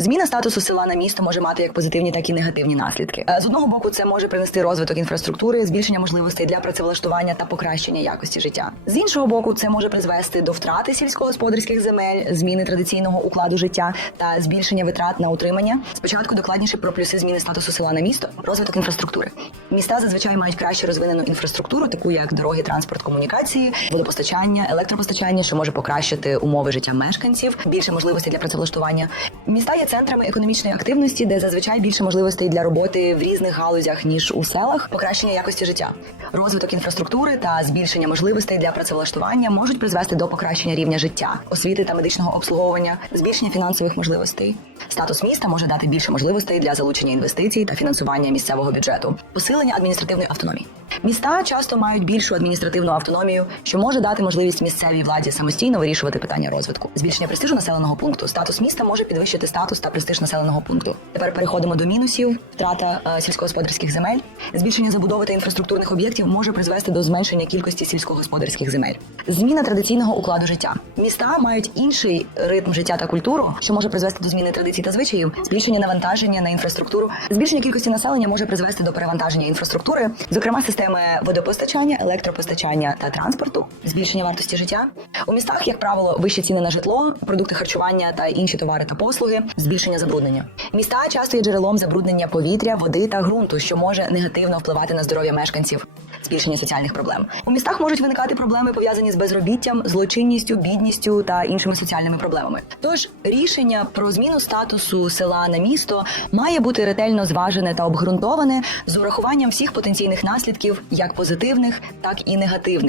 Зміна статусу села на місто може мати як позитивні, так і негативні наслідки. Е, З одного боку, це може принести розвиток інфраструктури, збільшення можливостей для працевлаштування та покращення якості життя. З іншого боку, це може призвести до втрати сільськогосподарських земель, зміни традиційного укладу життя та збільшення витрат на утримання. Спочатку докладніше про плюси зміни статусу села на місто, розвиток інфраструктури. Міста зазвичай мають краще розвинену інфраструктуру, таку як дороги, транспорт, комунікації, водопостачання, електропостачання, що може покращити умови життя мешканців, більше можливостей для працевлаштування. Міста є центрами економічної активності, де зазвичай більше можливостей для роботи в різних галузях ніж у селах, покращення якості життя, розвиток інфраструктури та збільшення можливостей для працевлаштування можуть призвести до покращення рівня життя, освіти та медичного обслуговування, збільшення фінансових можливостей. Статус міста може дати більше можливостей для залучення інвестицій та фінансування місцевого бюджету, посилення адміністративної автономії. Міста часто мають більшу адміністративну автономію, що може дати можливість місцевій владі самостійно вирішувати питання розвитку. Збільшення престижу населеного пункту. Статус міста може підвищити статус та престиж населеного пункту. Тепер переходимо до мінусів: втрата е, сільськогосподарських земель, збільшення забудови та інфраструктурних об'єктів може призвести до зменшення кількості сільськогосподарських земель. Зміна традиційного укладу життя. Міста мають інший ритм життя та культуру, що може призвести до зміни традицій та звичаїв, збільшення навантаження на інфраструктуру. Збільшення кількості населення може призвести до перевантаження інфраструктури, зокрема системи водопостачання, електропостачання та транспорту, збільшення вартості життя. У містах, як правило, вищі ціни на житло, продукти харчування та інші товари та послуги, збільшення забруднення. Міста часто є джерелом забруднення повітря, води та ґрунту, що може негативно впливати на здоров'я мешканців. Збільшення соціальних проблем у містах можуть виникати проблеми пов'язані з безробіттям, злочинністю, бідністю та іншими соціальними проблемами. Тож рішення про зміну статусу села на місто має бути ретельно зважене та обґрунтоване з урахуванням всіх потенційних наслідків, як позитивних, так і негативних.